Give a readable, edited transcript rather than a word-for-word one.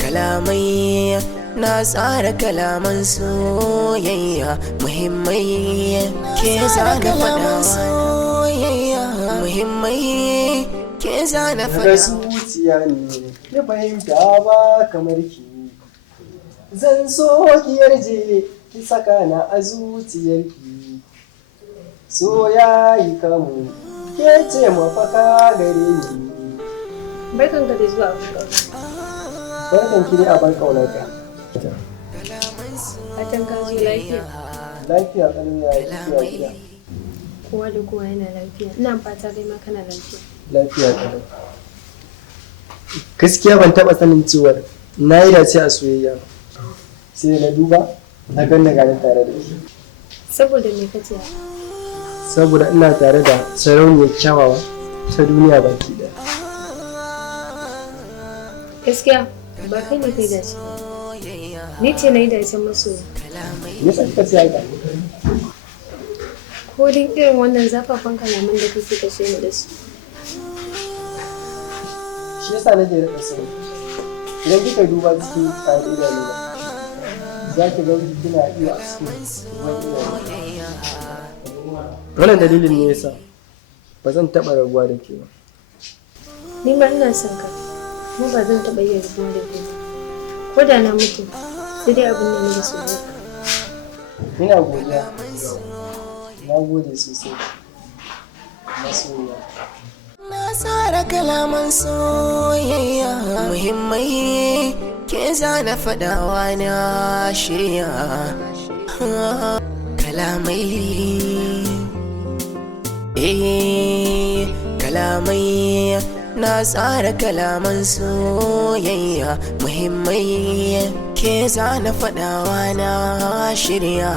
kalamai na tsara kalaman soyayya muhimmai ke zana kalaman soyayya muhimmai ke zana daga zuciya ne ya fahimta ba kamar ki zan so ki yarje ki saka na a zuciyarki so ya yi kamu ke ce mafaka gare ni. Barkan ka da zuwa Abuja. Barkan ki dai a bar kaunarka. Fatan ka zo lafiya. Lafiya ƙanin ya gida. Kowa da kowa yana lafiya. Ina fata kai ma kana lafiya. Lafiya ƙanin. Gaskiya ban taɓa sanin cewa na yi dace a soyayya. Sai na duba na ganna gani tare da shi. Saboda me kace? Saboda ina tare da sarauniyar kyawawa ta duniya baki ɗaya. Gaskiya ba kai ne kai dace ba. Ni ce na yi dace masu. Me yasa kika ce haka? Ko din irin wannan zafafan kalaman da kake kashe ni da su. Shi yasa nake da sani. Idan kika duba cikin ƙa'idar idanuna za ki ga kina iya a cikin wani idanuna. Wannan dalilin ne yasa ba zan taɓa rabuwa da ke ba. Ni ma ina son ka. Kuma ba zan taɓa yin rabuwa da kai ba. Ko da na mutu sai dai abin da nake so ne. Ina godiya. Na gode sosai. Masoyiya. na tsara kalaman soyayya muhimmai ke zana fadawa na shirya kalamai na tsara kalaman soyayya muhimmai ke zana fadawa na shirya